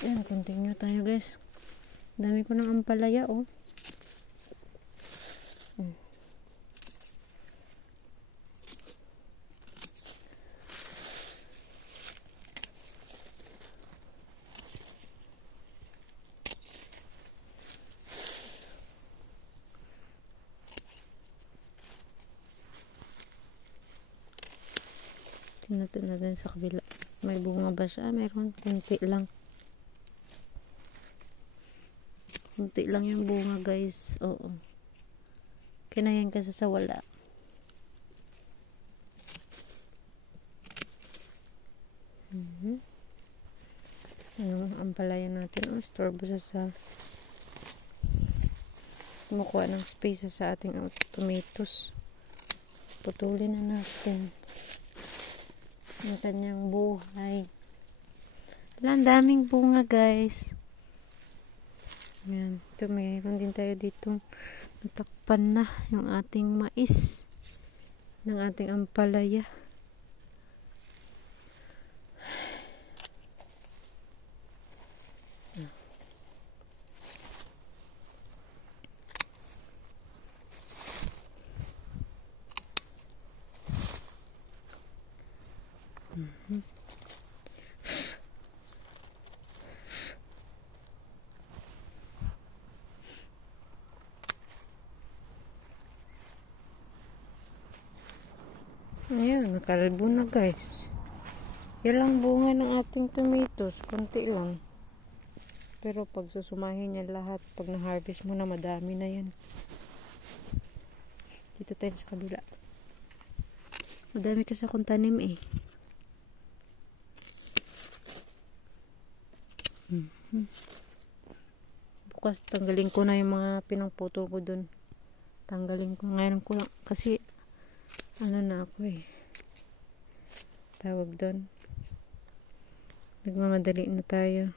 Ayan, continue tayo guys. Dami ko ng ampalaya oh. Tingnan natin sa kabila. May bunga ba siya? Meron. Kunti lang. Kunti lang yung bunga guys. Oo. Kinayan kasi sa wala. Ano ang ampalaya natin? Oh, storbo sa kumukuha ng space sa ating tomatoes. Putulin na natin ang kanyang buhay. Ang daming bunga guys. Yan. Ito mayroon din tayo dito. Natakpan na yung ating mais ng ating ampalaya. Ayan, nakalbo na guys. Yan lang bunga ng ating tomatoes. Konti lang. Pero pag susumahin yan lahat, pag na-harvest mo na, madami na yan. Dito tayo sa kabila. Madami kasi akong tanim eh. Bukas tanggalin ko na yung mga pinangputol ko dun. Tanggalin ko. Ngayon ko lang. Kasi ano na ako eh. Tawag doon. Nagmamadali na tayo.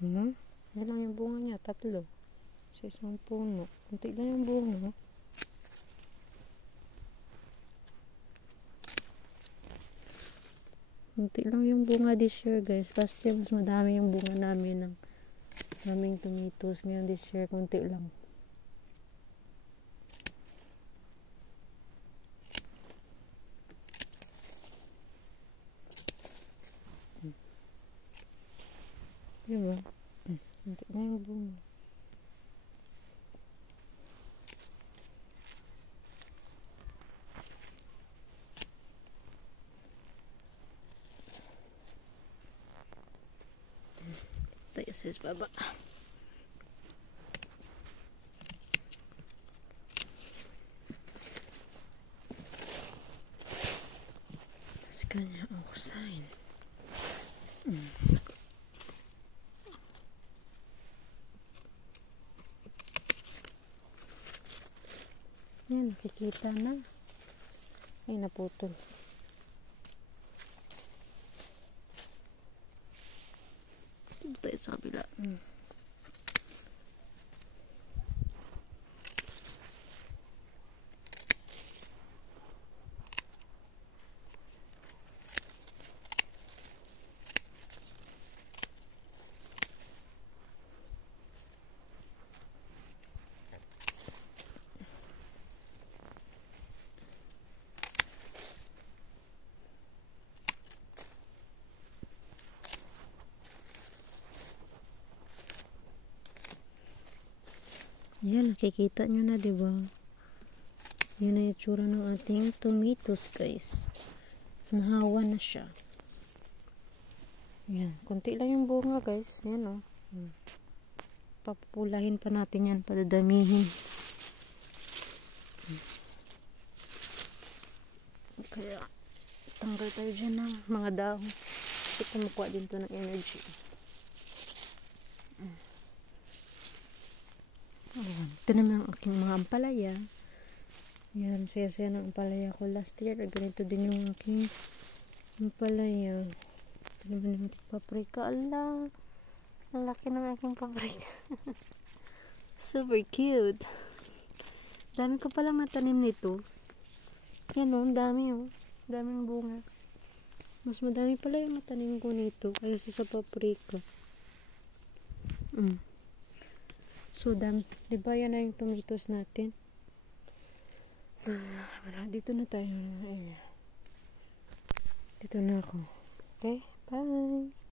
Tingnan. Yan lang yung bunga niya. 3. Sa isang puno. Kunti lang yung bunga. Kunti lang yung bunga this year guys. Last year mas madami yung bunga namin ng aming tomatoes. Ngayon this year kunti lang. Diba? Kunti na yung bunga. Tayo sa baba. Tapos kanya ako sign. Yan, nakikita na. Ay, naputol. Dito tayo sa kabila. Yan, nakikita nyo na, diba? Yan ang itsura ng ating tomatoes, guys. Nahawa na siya. Yan, konti lang yung bunga, guys. Yan, oh. Papulahin pa natin yan, padadamihin. Kaya, tanggal tayo dyan ng mga dahon. Kasi kumukuha din to ng energy. Ayan. Ito naman ang aking mga ampalaya. Yan, saya-saya ng ampalaya ko last year. Ganito din yung aking ampalaya. Ito naman yung paprika. Ala, ang laki ng aking paprika. Super cute. Dami ko palang natanim nito. Yan o, dami o. Daming bunga. Mas madami pala yung natanim ko nito kaysa sa paprika. So, diba yan na yung tomatoes natin? Dito na tayo. Dito na ako. Okay? Bye!